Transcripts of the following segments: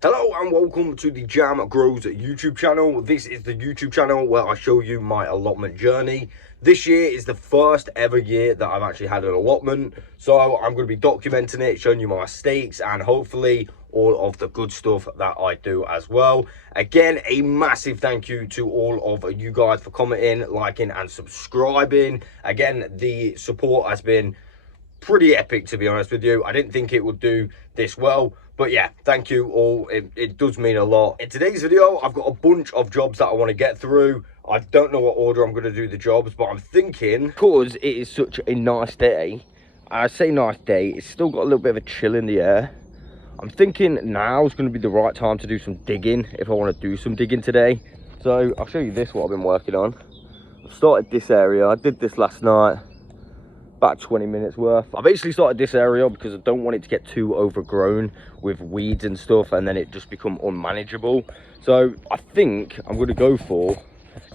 Hello and welcome to the Jam Grows YouTube channel. This is the YouTube channel where I show you my allotment journey. This year is the first ever year that I've actually had an allotment. So I'm going to be documenting it, showing you my mistakes and hopefully all of the good stuff that I do as well. Again, a massive thank you to all of you guys for commenting, liking and subscribing. Again, the support has been pretty epic, to be honest with you. I didn't think it would do this well, but yeah, thank you all. It does mean a lot. In today's video, I've got a bunch of jobs that I want to get through. I don't know what order I'm going to do the jobs, but I'm thinking, because it is such a nice day, I say nice day, it's still got a little bit of a chill in the air. I'm thinking now is going to be the right time to do some digging, if I want to do some digging today. So I'll show you this, what I've been working on. I've started this area. I did this last night, about 20 minutes worth. I basically started this area because I don't want it to get too overgrown with weeds and stuff and then it just become unmanageable. So I think I'm going to go for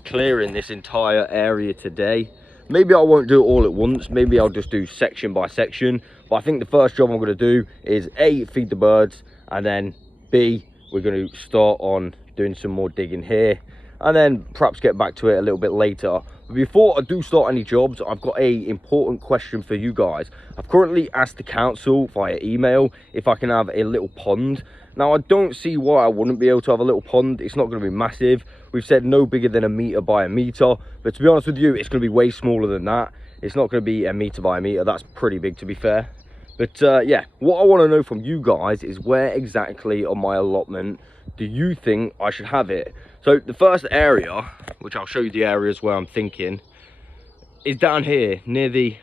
clearing this entire area today. Maybe I won't do it all at once, maybe I'll just do section by section, but I think the first job I'm going to do is A, feed the birds, and then B, we're going to start on doing some more digging here and then perhaps get back to it a little bit later. But before I do start any jobs, I've got a important question for you guys. I've currently asked the council via email if I can have a little pond. Now I don't see why I wouldn't be able to have a little pond. It's not going to be massive. We've said no bigger than 1 meter by 1 meter, but to be honest with you, it's going to be way smaller than that. It's not going to be 1 meter by 1 meter. That's pretty big, to be fair. But yeah, what I want to know from you guys is where exactly on my allotment do you think I should have it? So the first area, which I'll show you the areas where I'm thinking, is down here near the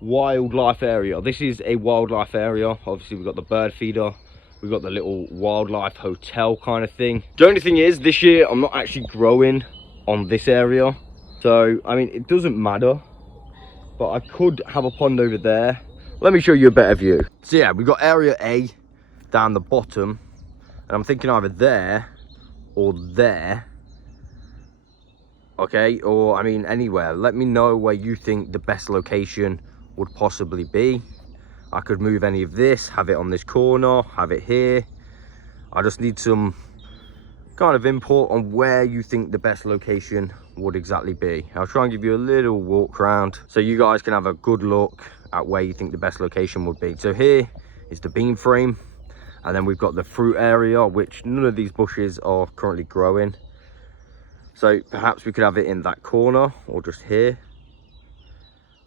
wildlife area. This is a wildlife area. Obviously we've got the bird feeder, we've got the little wildlife hotel kind of thing. The only thing is, this year I'm not actually growing on this area. So, I mean, it doesn't matter, but I could have a pond over there. Let me show you a better view. So yeah, we've got area A down the bottom, and I'm thinking either there or there. Okay, or I mean anywhere. Let me know where you think the best location would possibly be. I could move any of this, have it on this corner, have it here. I just need some kind of input on where you think the best location would exactly be. I'll try and give you a little walk around so you guys can have a good look at where you think the best location would be. So here is the beam frame, and then we've got the fruit area, which none of these bushes are currently growing. So perhaps we could have it in that corner or just here.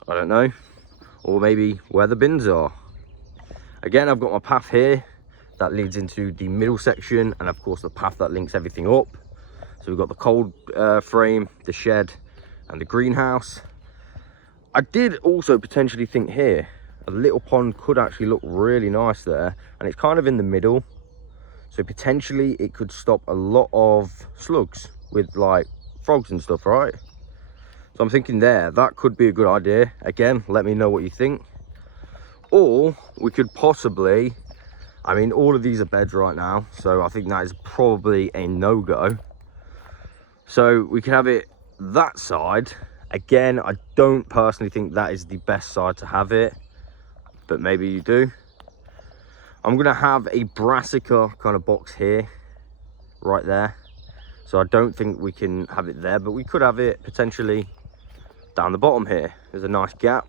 I don't know. Or maybe where the bins are. Again, I've got my path here that leads into the middle section, and of course the path that links everything up. So we've got the cold frame, the shed and the greenhouse. I did also potentially think here a little pond could actually look really nice there, and it's kind of in the middle, so potentially it could stop a lot of slugs with like frogs and stuff, right? So I'm thinking there, that could be a good idea. Again, let me know what you think. Or we could possibly, I mean, all of these are beds right now, so I think that is probably a no-go. So we could have it that side. Again, I don't personally think that is the best side to have it, but maybe you do. I'm gonna have a brassica kind of box here, right there. So I don't think we can have it there, but we could have it potentially down the bottom here. There's a nice gap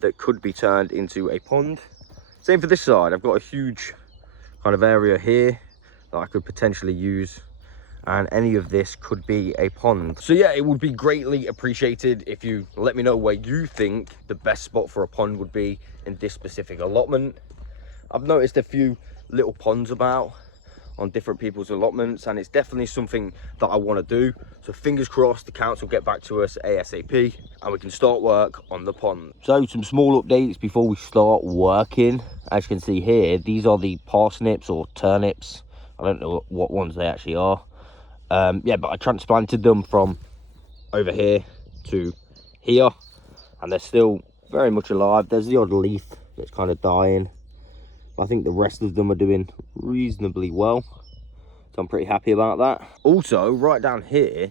that could be turned into a pond. Same for this side. I've got a huge kind of area here that I could potentially use, and any of this could be a pond. So yeah, it would be greatly appreciated if you let me know where you think the best spot for a pond would be in this specific allotment. I've noticed a few little ponds about on different people's allotments, and it's definitely something that I want to do. So fingers crossed the council get back to us ASAP and we can start work on the pond. So some small updates before we start working. As you can see here, these are the parsnips or turnips. I don't know what ones they actually are. Yeah, but I transplanted them from over here to here, and they're still very much alive. There's the odd leaf that's kind of dying, but I think the rest of them are doing reasonably well, so I'm pretty happy about that. Also, right down here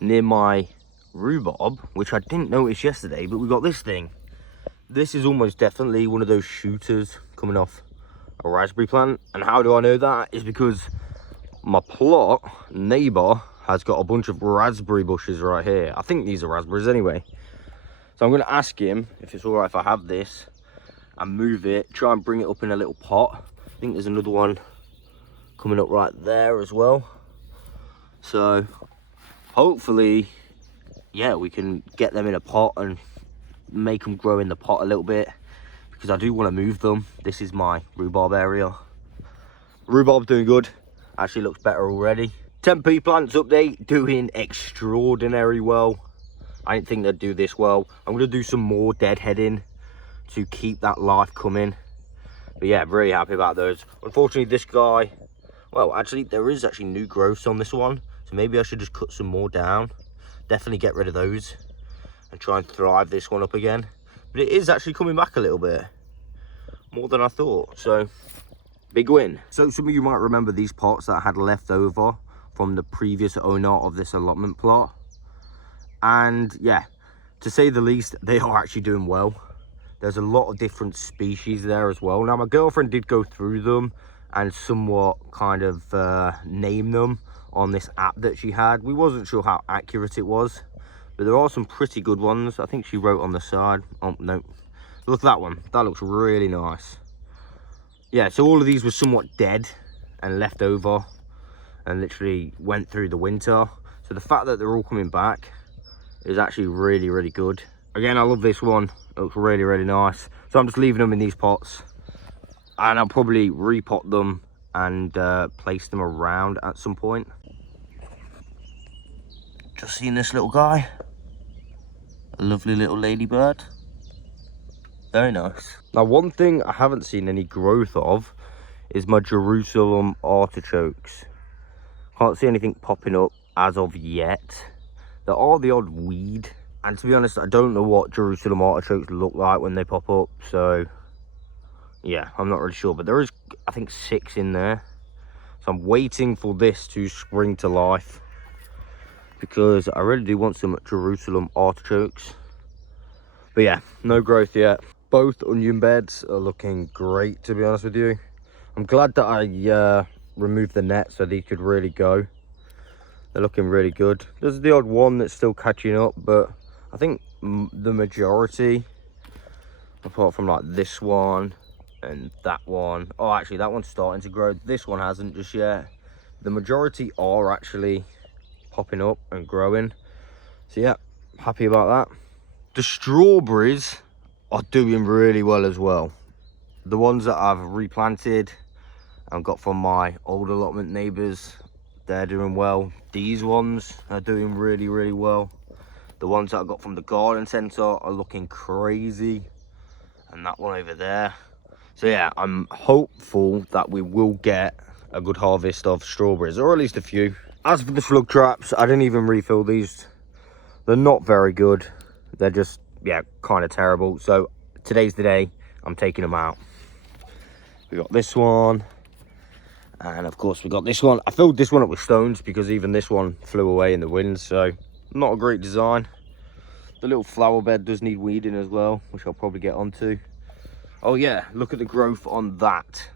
near my rhubarb, which I didn't notice yesterday, but we got this thing. This is almost definitely one of those shooters coming off a raspberry plant. And how do I know that? Is because my plot neighbor has got a bunch of raspberry bushes right here. I think these are raspberries anyway. So I'm going to ask him if it's all right if I have this and move it, try and bring it up in a little pot. I think there's another one coming up right there as well. So hopefully, yeah, we can get them in a pot and make them grow in the pot a little bit, because I do want to move them. This is my rhubarb area. Rhubarb's doing good. Actually looks better already. 10p plants update, doing extraordinary well. I didn't think they'd do this well. I'm going to do some more deadheading to keep that life coming. But yeah, very happy about those. Unfortunately, this guy, well, actually, there is actually new growths on this one. So maybe I should just cut some more down. Definitely get rid of those and try and thrive this one up again. But it is actually coming back a little bit. More than I thought. So, big win. So some of you might remember these pots that I had left over from the previous owner of this allotment plot. And yeah, to say the least, they are actually doing well. There's a lot of different species there as well. Now, my girlfriend did go through them and somewhat kind of name them on this app that she had. We wasn't sure how accurate it was, but there are some pretty good ones. I think she wrote on the side. Oh, no. Look at that one. That looks really nice. Yeah, so all of these were somewhat dead and left over and literally went through the winter. So the fact that they're all coming back is actually really, really good. Again, I love this one. It looks really, really nice. So I'm just leaving them in these pots, and I'll probably repot them and place them around at some point. Just seen this little guy. A lovely little ladybird. Very nice. Now, one thing I haven't seen any growth of is my Jerusalem artichokes. Can't see anything popping up as of yet. There are the odd weed, and to be honest, I don't know what Jerusalem artichokes look like when they pop up, so yeah, I'm not really sure. But there is, I think, 6 in there. So I'm waiting for this to spring to life, because I really do want some Jerusalem artichokes. But yeah, no growth yet. Both onion beds are looking great, to be honest with you. I'm glad that I removed the net so these could really go. They're looking really good. There's the odd one that's still catching up, but I think the majority, apart from like this one and that one, oh, actually that one's starting to grow. This one hasn't just yet. The majority are actually popping up and growing. So yeah, happy about that. The strawberries are doing really well as well. The ones that I've replanted and got from my old allotment neighbours, they're doing well. These ones are doing really, really well. The ones that I got from the garden centre are looking crazy. And that one over there. So yeah, I'm hopeful that we will get a good harvest of strawberries, or at least a few. As for the slug traps, I didn't even refill these. They're not very good. They're just, yeah, kind of terrible. So today's the day I'm taking them out. We got this one, and of course we got this one. I filled this one up with stones because even this one flew away in the wind, so not a great design. The little flower bed does need weeding as well, which I'll probably get onto. Oh yeah, look at the growth on that.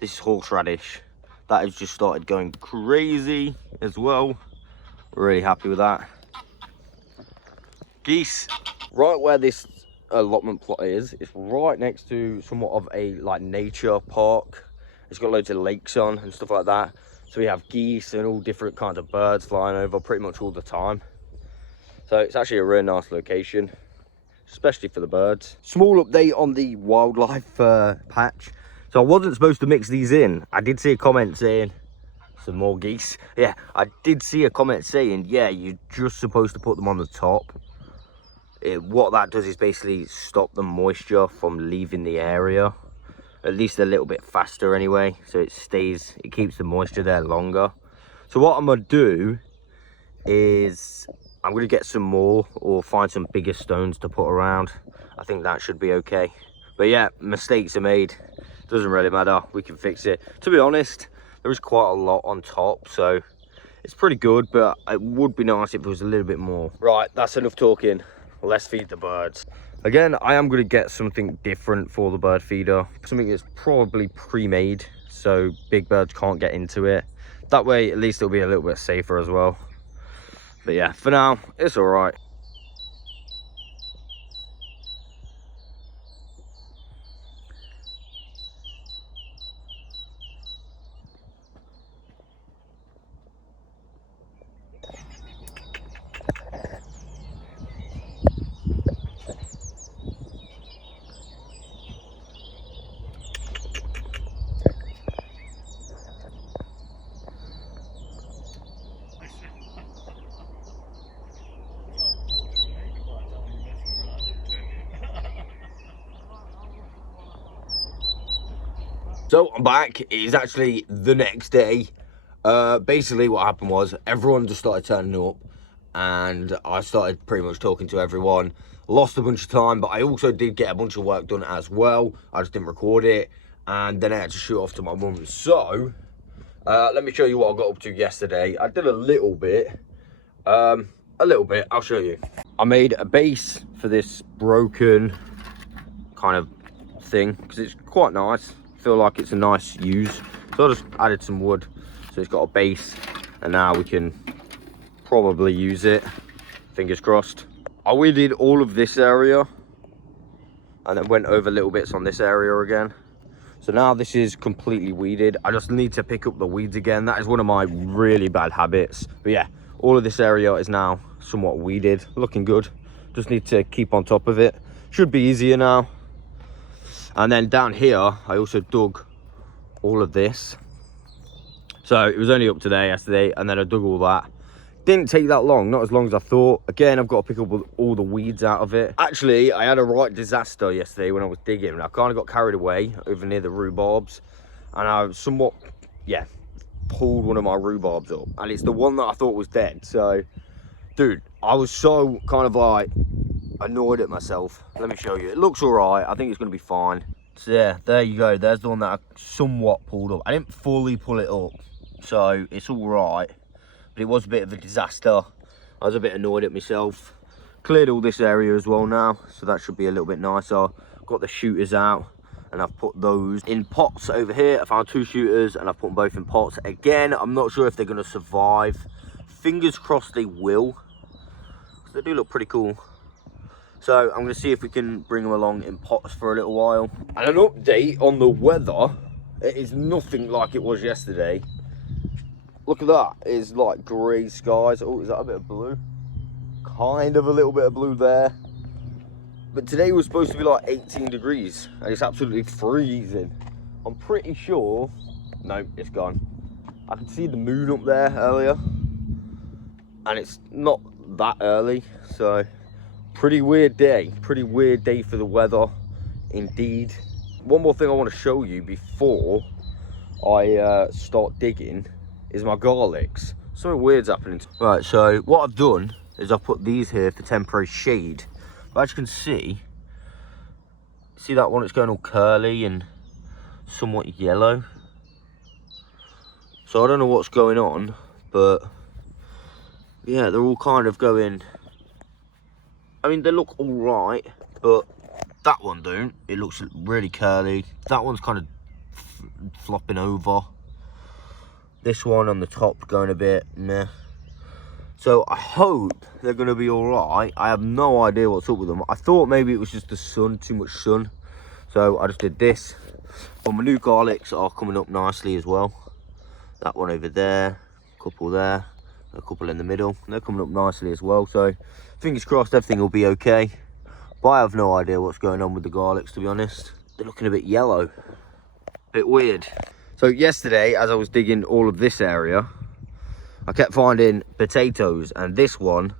This is horseradish. That has just started going crazy as well. Really happy with that. Geese. Right where this allotment plot is, it's right next to somewhat of a like nature park. It's got loads of lakes on and stuff like that. So we have geese and all different kinds of birds flying over pretty much all the time. So it's actually a really nice location, especially for the birds. Small update on the wildlife patch. So I wasn't supposed to mix these in. I did see a comment saying some more geese. Yeah, I did see a comment saying, yeah, you're just supposed to put them on the top. What that does is basically stop the moisture from leaving the area, at least a little bit faster anyway, so it keeps the moisture there longer. So what I'm gonna do is I'm gonna get some more, or find some bigger stones to put around. I think that should be okay. But yeah, mistakes are made, doesn't really matter, we can fix it. To be honest, there is quite a lot on top, so it's pretty good, but it would be nice if it was a little bit more. Right, that's enough talking. Let's feed the birds. Again, I am going to get something different for the bird feeder, something that's probably pre-made so big birds can't get into it. That way at least it'll be a little bit safer as well. But yeah, for now it's all right. So I'm back. It is actually the next day. Basically what happened was everyone just started turning up and I started pretty much talking to everyone. Lost a bunch of time, but I also did get a bunch of work done as well. I just didn't record it, and then I had to shoot off to my mum. So let me show you what I got up to yesterday. I did a little bit. I'll show you. I made a base for this broken kind of thing because it's quite nice. Feel like it's a nice use, so I just added some wood, so it's got a base, and now we can probably use it, fingers crossed. I weeded all of this area and then went over little bits on this area again, so now this is completely weeded. I just need to pick up the weeds again. That is one of my really bad habits. But yeah, all of this area is now somewhat weeded, looking good. Just need to keep on top of it. Should be easier now. And then down here, I also dug all of this. So it was only up today, yesterday, and then I dug all that. Didn't take that long, not as long as I thought. Again, I've got to pick up all the weeds out of it. Actually, I had a right disaster yesterday when I was digging. I kind of got carried away over near the rhubarbs, and I somewhat, yeah, pulled one of my rhubarbs up. And it's the one that I thought was dead. So, dude, I was so kind of like annoyed at myself. Let me show you. It looks all right. I think it's going to be fine. So yeah, there you go. There's the one that I somewhat pulled up. I didn't fully pull it up, so it's all right. But it was a bit of a disaster. I was a bit annoyed at myself. Cleared all this area as well now, so that should be a little bit nicer. Got the shooters out, and I've put those in pots over here. I found 2 shooters, and I've put them both in pots. Again, I'm not sure if they're going to survive. Fingers crossed they will, because they do look pretty cool. So I'm going to see if we can bring them along in pots for a little while. And an update on the weather. It is nothing like it was yesterday. Look at that. It's like grey skies. Oh, is that a bit of blue? Kind of a little bit of blue there. But today was supposed to be like 18 degrees. And it's absolutely freezing. I'm pretty sure... No, it's gone. I can see the moon up there earlier. And it's not that early, so... Pretty weird day for the weather, indeed. One more thing I want to show you before I start digging is my garlics. Something weird's happening. Right, so what I've done is I've put these here for temporary shade. But as you can see that one? It's going all curly and somewhat yellow. So I don't know what's going on, but yeah, they're all kind of going... I mean, they look all right, but that one don't. It looks really curly. That one's kind of flopping over. This one on the top going a bit meh. So I hope they're going to be all right. I have no idea what's up with them. I thought maybe it was just the sun, too much sun. So I just did this. But my new garlics are coming up nicely as well. That one over there, a couple there, a couple in the middle. They're coming up nicely as well. So fingers crossed everything will be okay. But I have no idea what's going on with the garlics, to be honest. They're looking a bit yellow. Bit weird. So yesterday, as I was digging all of this area, I kept finding potatoes, and this one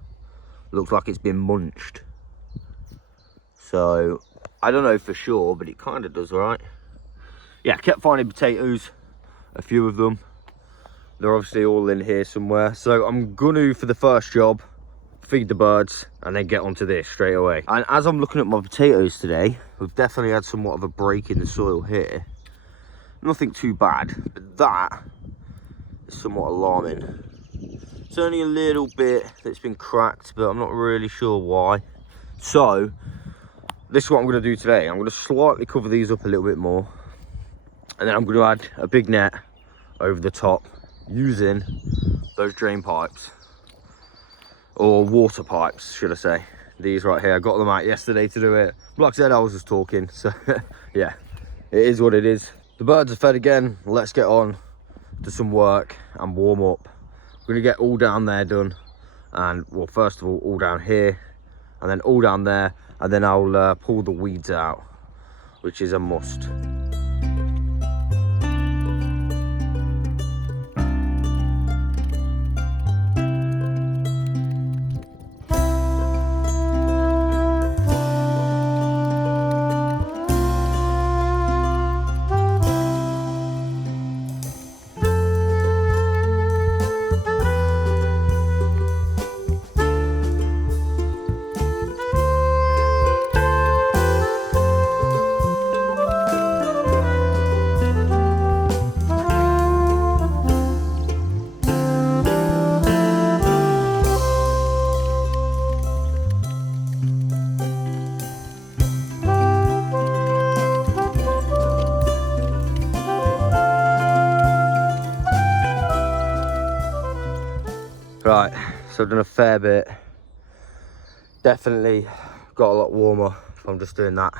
looks like it's been munched. So I don't know for sure, but it kind of does, right? Yeah, I kept finding potatoes, a few of them. They're obviously all in here somewhere. So I'm gonna, for the first job, feed the birds and then get onto this straight away. And as I'm looking at my potatoes today, we've definitely had somewhat of a break in the soil here. Nothing too bad, but that is somewhat alarming. It's only a little bit that's been cracked, but I'm not really sure why. So this is what I'm going to do today. I'm going to slightly cover these up a little bit more, and then I'm going to add a big net over the top using those drain pipes, or water pipes should I say. These right here, I got them out yesterday to do it. Like I said, I was just talking, so yeah, it is what it is. The birds are fed again. Let's get on to some work and warm up. I'm going to get all down there done, and well, first of all down here, and then all down there, and then I'll pull the weeds out, which is a must. Right, so I've done a fair bit. Definitely got a lot warmer from just doing that.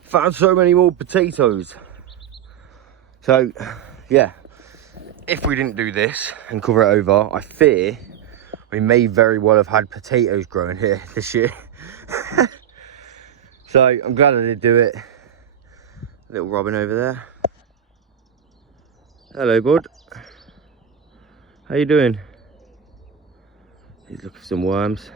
Found so many more potatoes. So, yeah, if we didn't do this and cover it over, I fear we may very well have had potatoes growing here this year. So, I'm glad I did do it. Little Robin over there. Hello, bud. How you doing? He's looking for some worms.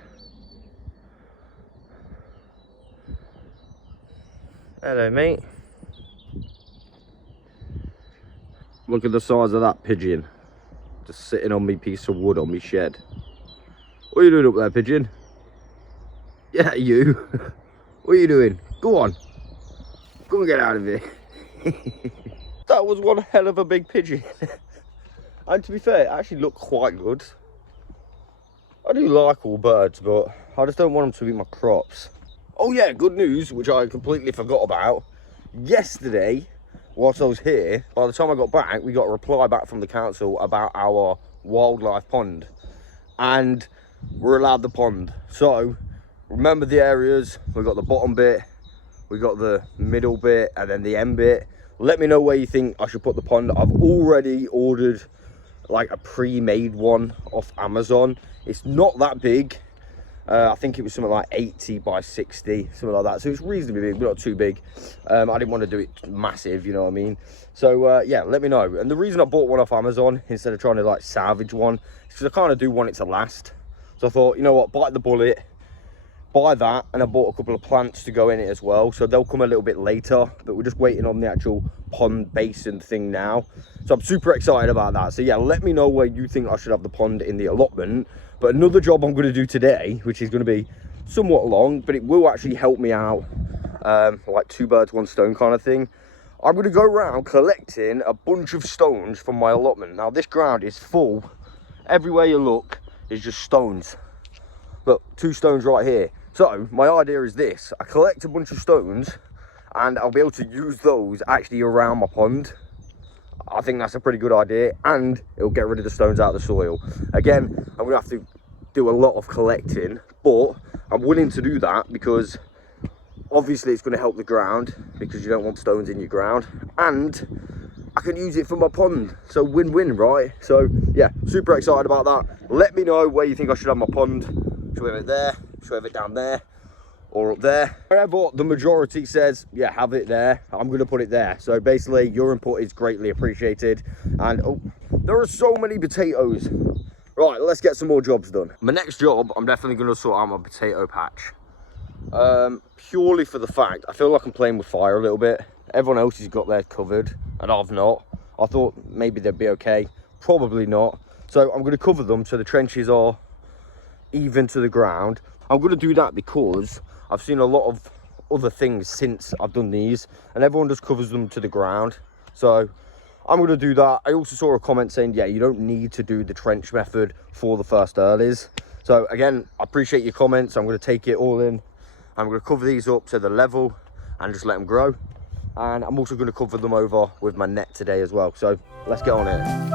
Hello, mate. Look at the size of that pigeon. Just sitting on me piece of wood on me shed. What are you doing up there, pigeon? Yeah, you. What are you doing? Go on. Come and get out of here. That was one hell of a big pigeon. And to be fair, it actually looked quite good. I do like all birds, but I just don't want them to eat my crops. Oh yeah, good news, which I completely forgot about. Yesterday, whilst I was here, by the time I got back, we got a reply back from the council about our wildlife pond. And we're allowed the pond. So, remember the areas. We've got the bottom bit, we got the middle bit, and then the end bit. Let me know where you think I should put the pond. I've already ordered like a pre-made one off Amazon. It's not that big. I think it was something like 80 by 60, something like that. So it's reasonably big, but not too big. I didn't want to do it massive, you know what I mean? So yeah, let me know. And the reason I bought one off Amazon instead of trying to like salvage one is because I kind of do want it to last. So I thought, you know what, bite the bullet, buy that. And I bought a couple of plants to go in it as well. So they'll come a little bit later, but we're just waiting on the actual pond basin thing now. So I'm super excited about that. So yeah, let me know where you think I should have the pond in the allotment. But another job I'm going to do today, which is going to be somewhat long, but it will actually help me out, like 2 birds, 1 stone kind of thing. I'm going to go around collecting a bunch of stones from my allotment. Now this ground is full. Everywhere you look is just stones. Look, 2 stones right here. So my idea is this: I collect a bunch of stones and I'll be able to use those actually around my pond. I think that's a pretty good idea, and it'll get rid of the stones out of the soil. Again, I'm gonna have to do a lot of collecting, but I'm willing to do that because obviously it's going to help the ground, because you don't want stones in your ground, and I can use it for my pond. So win-win, right? So yeah, super excited about that. Let me know where you think I should have my pond. Should we have it there? Should we have it down there? Or up there? Wherever the majority says, yeah, have it there, I'm going to put it there. So basically, your input is greatly appreciated. And oh, there are so many potatoes. Right, let's get some more jobs done. My next job, I'm definitely going to sort out my potato patch. Purely for the fact, I feel like I'm playing with fire a little bit. Everyone else has got theirs covered, and I've not. I thought maybe they'd be okay. Probably not. So I'm going to cover them so the trenches are even to the ground. I'm going to do that because I've seen a lot of other things since I've done these, and everyone just covers them to the ground. So I'm going to do that. I also saw a comment saying, yeah, you don't need to do the trench method for the first earlies. So again, I appreciate your comments. I'm going to take it all in I'm going to cover these up to the level and just let them grow. And I'm also going to cover them over with my net today as well. So let's get on it.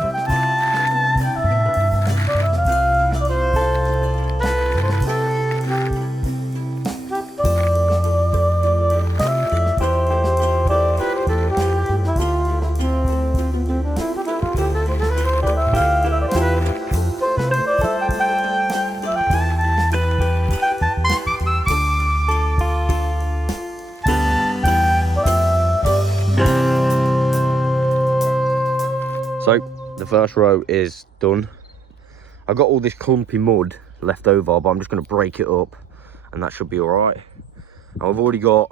So the first row is done. I got all this clumpy mud left over, but I'm just going to break it up and that should be all right. Now I've already got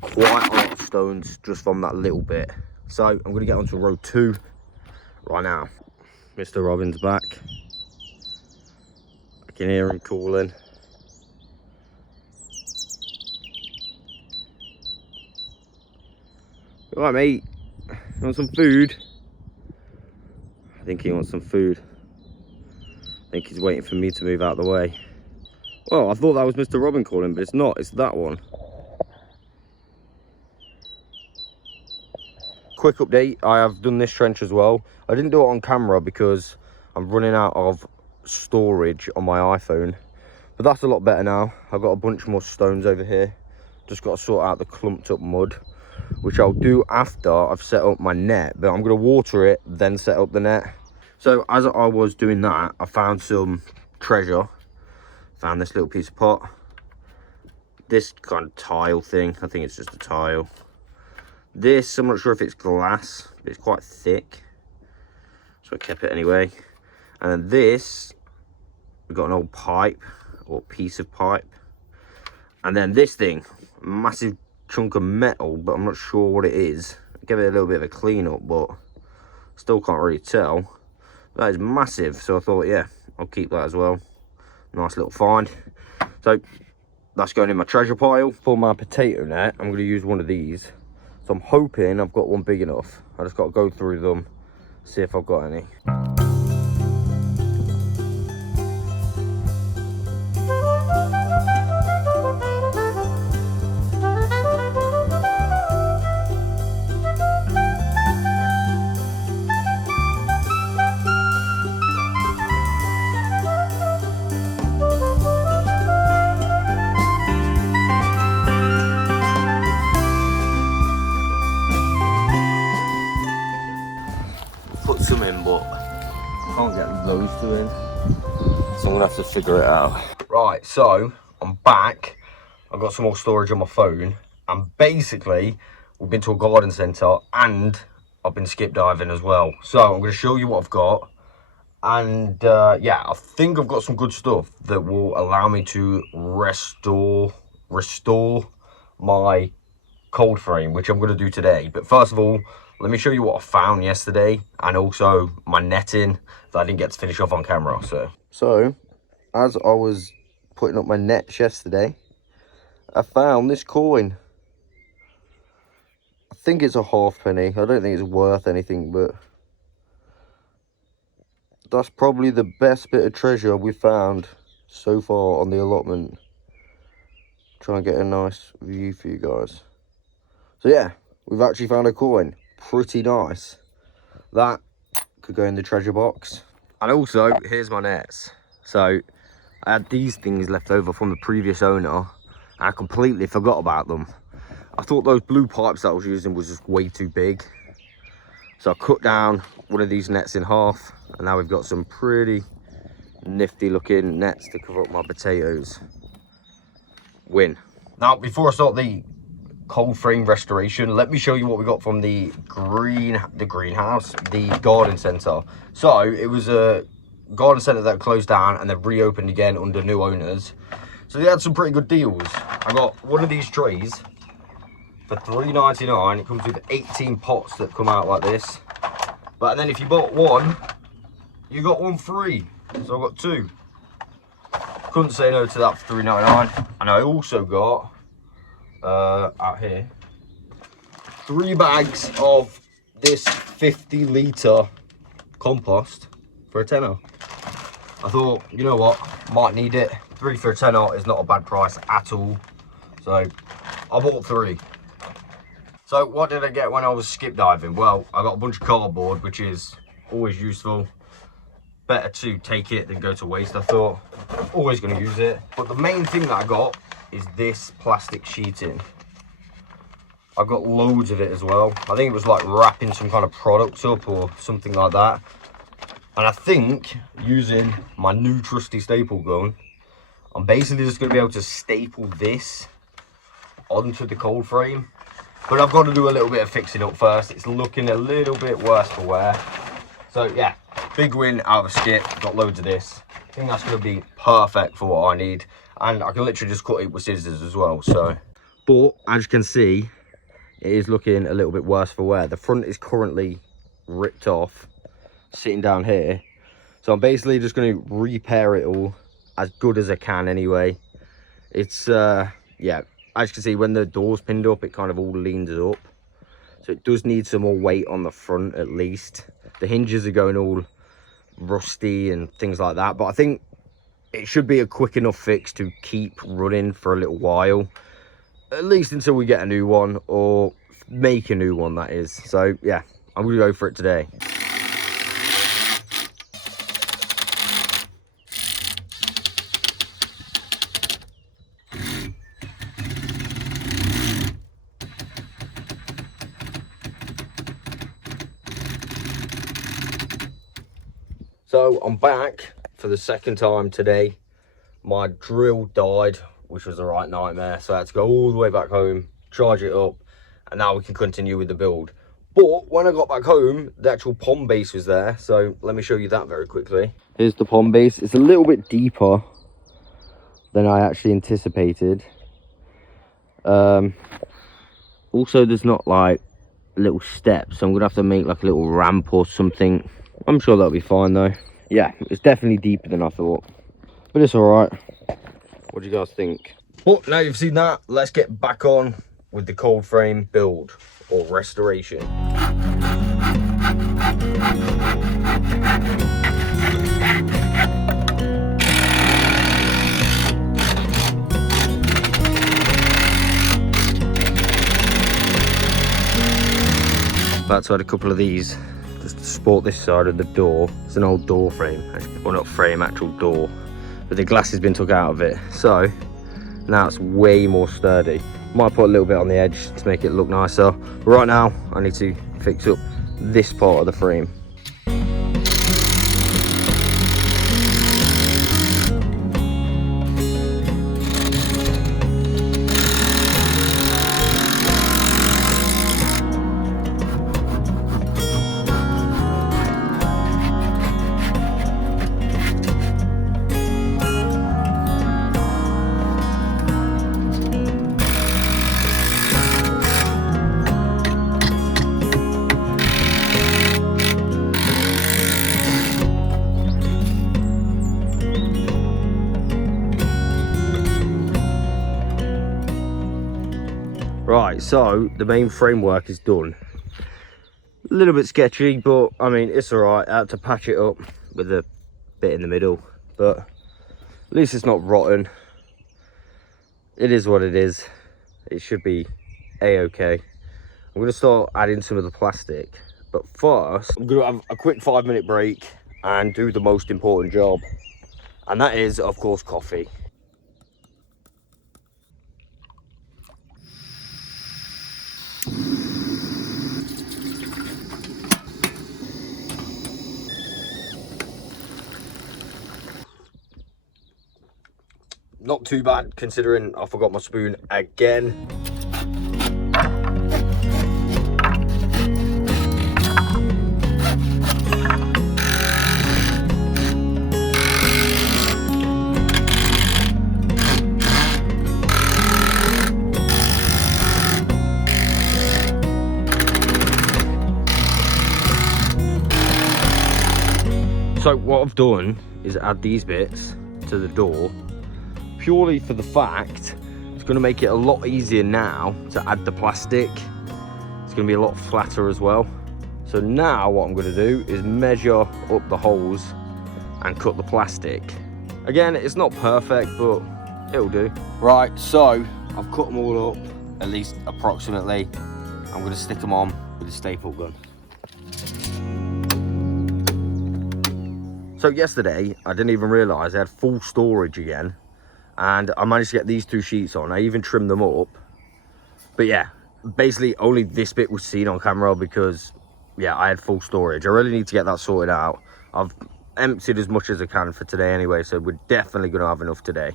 quite a lot of stones just from that little bit. So I'm going to get on to row 2 right now. Mr. Robin's back. I can hear him calling. All right, mate. You want some food? I think he wants some food. I think he's waiting for me to move out of the way. Well, I thought that was Mr. Robin calling, but it's not. It's that one. Quick update. I have done this trench as well. I didn't do it on camera because I'm running out of storage on my iPhone. But that's a lot better now. I've got a bunch more stones over here. Just got to sort out the clumped up mud, which I'll do after I've set up my net. But I'm going to water it, then set up the net. So as I was doing that, I found some treasure. Found this little piece of pot. This kind of tile thing. I think it's just a tile. This, I'm not sure if it's glass, but it's quite thick. So I kept it anyway. And then this, we've got an old pipe, or piece of pipe. And then this thing, massive chunk of metal, but I'm not sure what it is. Give it a little bit of a clean up, but still can't really tell. That is massive, so I thought, yeah, I'll keep that as well. Nice little find. So that's going in my treasure pile. For my potato net, I'm going to use one of these. So I'm hoping I've got one big enough. I just got to go through them, see if I've got any. Put some in, but I can't get those two in, so I'm gonna have to figure it out. Right, so I'm back. I've got some more storage on my phone, and basically we've been to a garden centre and I've been skip diving as well. So I'm going to show you what I've got, and yeah, I think I've got some good stuff that will allow me to restore my cold frame, which I'm going to do today. But first of all, let me show you what I found yesterday, and also my netting that I didn't get to finish off on camera. So as I was putting up my nets yesterday, I found this coin. I think it's a halfpenny. I don't think it's worth anything, but that's probably the best bit of treasure we've found so far on the allotment. Try and get a nice view for you guys. So yeah, we've actually found a coin. Pretty nice. That could go in the treasure box. And also, here's my nets. So I had these things left over from the previous owner, and I completely forgot about them. I thought those blue pipes that I was using was just way too big, so I cut down one of these nets in half, and now we've got some pretty nifty looking nets to cover up my potatoes. Win. Now before I start the cold frame restoration, let me show you what we got from the greenhouse, the garden centre. So it was a garden centre that closed down and then reopened again under new owners. So they had some pretty good deals. I got one of these trays for $3.99. It comes with 18 pots that come out like this. But then if you bought one, you got one free. So I got two. Couldn't say no to that for $3.99. And I also got out here 3 bags of this 50-litre compost for a tenner. I thought, you know what, might need it. 3 for a tenner is not a bad price at all. So I bought 3. So what did I get when I was skip diving? Well, I got a bunch of cardboard, which is always useful. Better to take it than go to waste, I thought. Always going to use it. But the main thing that I got is this plastic sheeting. I've got loads of it as well. I think it was like wrapping some kind of product up or something like that. And I think using my new trusty staple gun, I'm basically just going to be able to staple this onto the cold frame. But I've got to do a little bit of fixing up first. It's looking a little bit worse for wear. So yeah, big win out of a skip. Got loads of this. I think that's going to be perfect for what I need. And I can literally just cut it with scissors as well. So, but as you can see, it is looking a little bit worse for wear. The front is currently ripped off, sitting down here. So I'm basically just going to repair it all as good as I can anyway. It's, yeah, as you can see, when the door's pinned up, it kind of all leans up. So it does need some more weight on the front at least. The hinges are going all rusty and things like that. But I think it should be a quick enough fix to keep running for a little while. At least until we get a new one, or make a new one, that is. So yeah, I'm gonna go for it today. So I'm back for the second time today. My drill died, which was a right nightmare. So I had to go all the way back home, charge it up, and now we can continue with the build. But when I got back home, the actual pond base was there. So let me show you that very quickly. Here's the pond base. It's a little bit deeper than I actually anticipated. Also, there's not like little steps. So I'm gonna have to make like a little ramp or something. I'm sure that'll be fine though. Yeah, it's definitely deeper than I thought. But it's alright. What do you guys think? But now you've seen that, let's get back on with the cold frame build or restoration. About to add a couple of these just to support this side of the door. It's an old door frame, well not frame, actual door. But the glass has been took out of it, so now it's way more sturdy. Might put a little bit on the edge to make it look nicer. But right now I need to fix up this part of the frame. Right, so the main framework is done. A little bit sketchy, but I mean, it's all right. I had to patch it up with a bit in the middle, but at least it's not rotten. It is what it is. It should be a-okay. I'm gonna start adding some of the plastic, but first I'm gonna have a quick 5-minute break and do the most important job, and that is, of course, coffee. Not too bad, considering I forgot my spoon again. So what I've done is add these bits to the door, purely for the fact it's going to make it a lot easier now to add the plastic. It's going to be a lot flatter as well. So now what I'm going to do is measure up the holes and cut the plastic. Again, it's not perfect, but it'll do. Right, so I've cut them all up, at least approximately. I'm gonna stick them on with a staple gun. So yesterday, I didn't even realise I had full storage again, and I managed to get these 2 sheets on. I even trimmed them up. But yeah, basically only this bit was seen on camera because, yeah, I had full storage. I really need to get that sorted out. I've emptied as much as I can for today anyway, so we're definitely going to have enough today.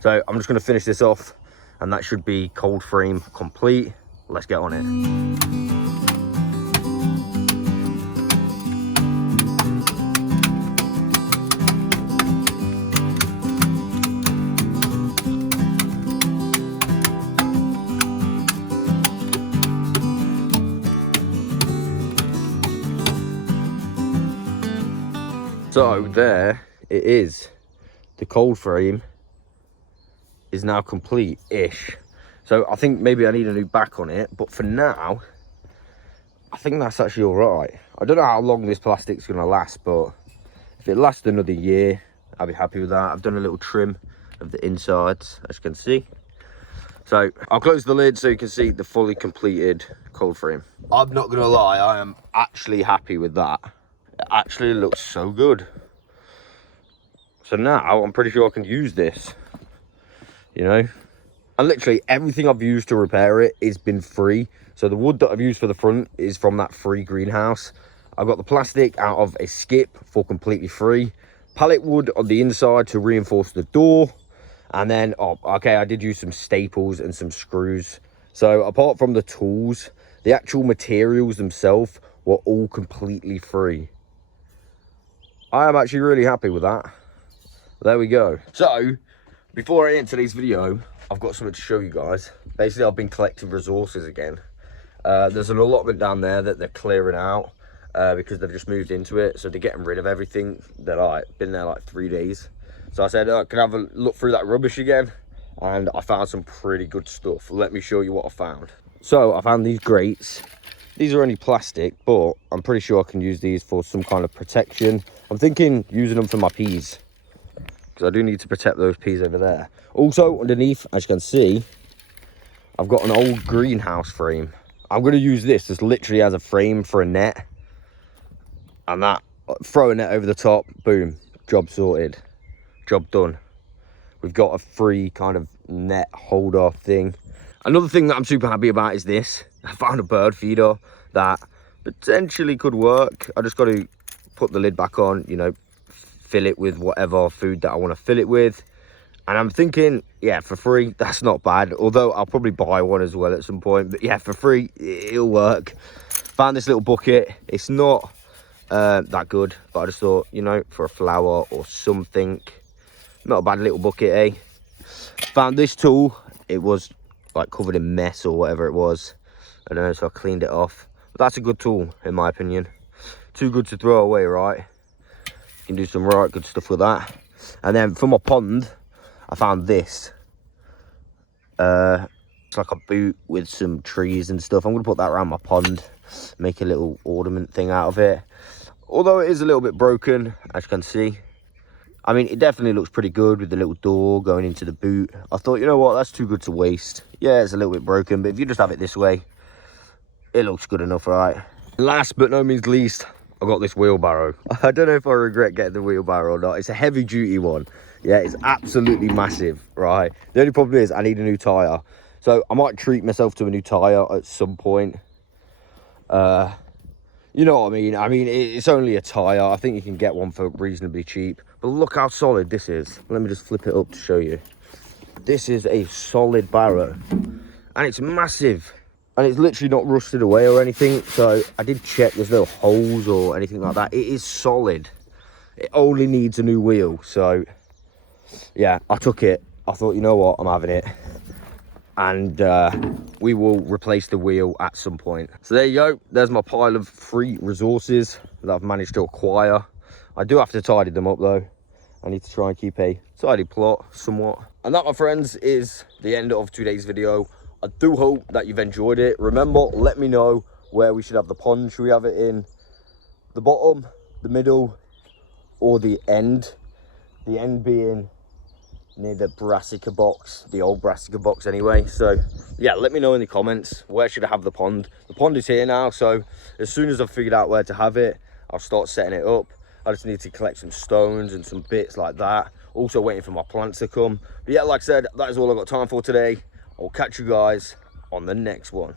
So I'm just going to finish this off, and that should be cold frame complete. Let's get on it. So there it is. The cold frame is now complete-ish. So I think maybe I need a new back on it, but for now, I think that's actually all right. I don't know how long this plastic's gonna last, but if it lasts another year, I'll be happy with that. I've done a little trim of the insides, as you can see. So I'll close the lid so you can see the fully completed cold frame. I'm not gonna lie, I am actually happy with that. It actually looks so good. So now I'm pretty sure I can use this, you know. And literally everything I've used to repair it has been free. So the wood that I've used for the front is from that free greenhouse. I've got the plastic out of a skip for completely free. Pallet wood on the inside to reinforce the door. And then, oh, okay, I did use some staples and some screws. So apart from the tools, the actual materials themselves were all completely free. I am actually really happy with that. There we go. So, before I end today's video, I've got something to show you guys. Basically, I've been collecting resources again. There's an allotment down there that they're clearing out because they've just moved into it. So they're getting rid of everything. They're like, been there like 3 days. So I said, can I have a look through that rubbish again? And I found some pretty good stuff. Let me show you what I found. So I found these grates. These are only plastic, but I'm pretty sure I can use these for some kind of protection. I'm thinking using them for my peas, because I do need to protect those peas over there. Also, underneath, as you can see, I've got an old greenhouse frame. I'm going to use this as literally as a frame for a net. And that, throw a net over the top, boom, job sorted, job done. We've got a free kind of net holder thing. Another thing that I'm super happy about is this. I found a bird feeder that potentially could work. I just got to put the lid back on, you know, fill it with whatever food that I want to fill it with. And I'm thinking, yeah, for free, that's not bad. Although I'll probably buy one as well at some point. But yeah, for free, it'll work. Found this little bucket. It's not that good, but I just thought, you know, for a flower or something, not a bad little bucket, eh? Found this tool. It was like covered in mess or whatever it was. I don't know, so I cleaned it off. But that's a good tool, in my opinion. Too good to throw away, right? You can do some right good stuff with that. And then for my pond, I found this. It's like a boot with some trees and stuff. I'm going to put that around my pond, make a little ornament thing out of it. Although it is a little bit broken, as you can see. I mean, it definitely looks pretty good with the little door going into the boot. I thought, you know what, that's too good to waste. Yeah, it's a little bit broken, but if you just have it this way, it looks good enough, right? Last but no means least, I got this wheelbarrow. I don't know if I regret getting the wheelbarrow or not. It's a heavy duty one. Yeah, it's absolutely massive, right? The only problem is I need a new tyre. So I might treat myself to a new tyre at some point. You know what I mean? I mean, it's only a tyre. I think you can get one for reasonably cheap. But look how solid this is. Let me just flip it up to show you. This is a solid barrow. And it's massive. And it's literally not rusted away or anything. So I did check, there's no holes or anything like that. It is solid. It only needs a new wheel. So yeah, I took it. I thought, you know what, I'm having it. And we will replace the wheel at some point. So there you go. There's my pile of free resources that I've managed to acquire. I do have to tidy them up though. I need to try and keep a tidy plot somewhat. And that, my friends, is the end of today's video. I do hope that you've enjoyed it. Remember, let me know where we should have the pond. Should we have it in the bottom, the middle, or the end? The end being near the brassica box, the old brassica box anyway. So yeah, let me know in the comments, where should I have the pond? The pond is here now, so as soon as I've figured out where to have it, I'll start setting it up. I just need to collect some stones and some bits like that. Also waiting for my plants to come. But yeah, like I said, that is all I've got time for today. I'll catch you guys on the next one.